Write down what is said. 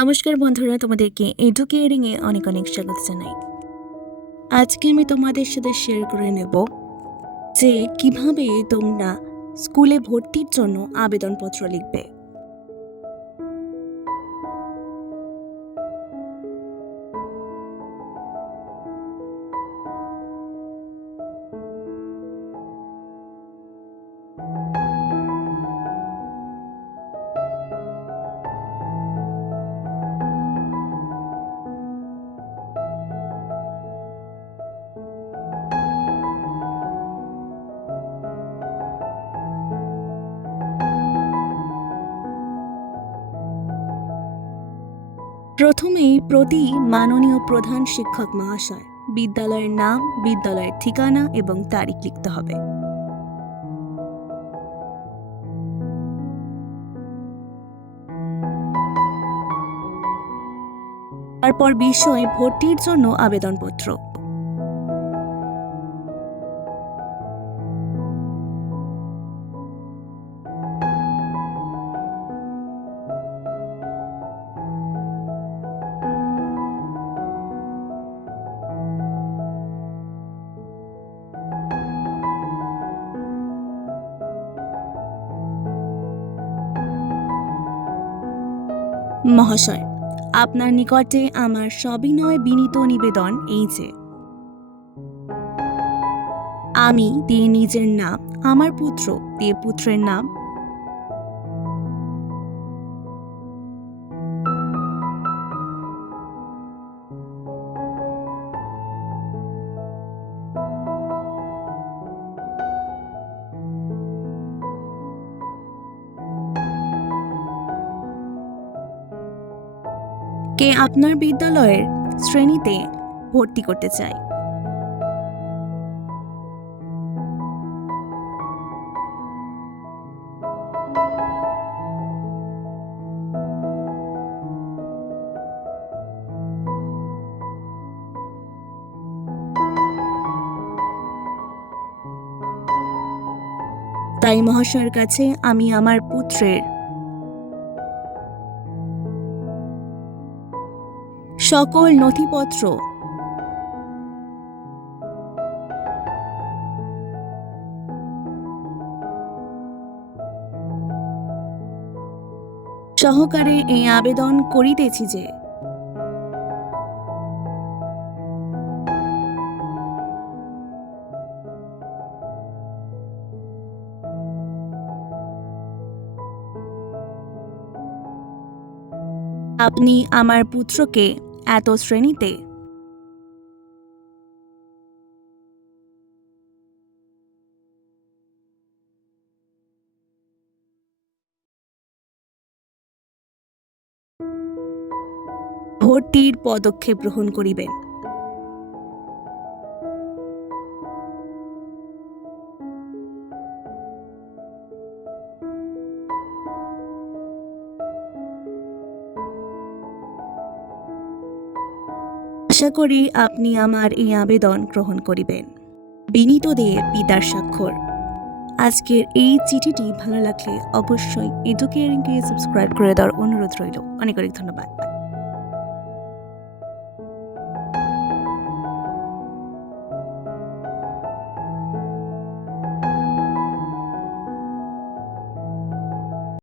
নমস্কার বন্ধুরা, তোমাদেরকে এডুকেয়ারিং এ অনেক অনেক স্বাগত জানাই। আজকে আমি তোমাদের সাথে শেয়ার করে নেব যে কিভাবে তোমরা স্কুলে ভর্তির জন্য আবেদনপত্র লিখবে। প্রথমেই প্রতি মাননীয় প্রধান শিক্ষক মহাশয় বিদ্যালয়ের নাম, বিদ্যালয়ের ঠিকানা এবং তারিখ লিখতে হবে। তারপর বিষয় ভর্তির জন্য আবেদনপত্র। মহাশয়, আপনার নিকটে আমার সবিনয় বিনীত নিবেদন এই যে আমি দিয়ে নিজের নাম, আমার পুত্র দিয়ে পুত্রের নাম, কে আপনার বিদ্যালয়ের শ্রেণীতে ভর্তি করতে চাই। তাই মহাশয়ের কাছে আমি আমার পুত্রের সকল নথিপত্র সহকারে এই আবেদন করিতেছি যে আপনি আমার পুত্রকে এত শ্রেণীতে ভর্তির পদক্ষেপ গ্রহণ করিবেন। আশা করি আপনি আমার এই আবেদন গ্রহণ করিবেন। বিনীত দে, পিতার স্বাক্ষর। আজকের এই চিঠিটি ভালো লাগলে অবশ্যই এডুকেয়ারিংকে সাবস্ক্রাইব করে দেওয়ার অনুরোধ রইল। অনেক অনেক ধন্যবাদ।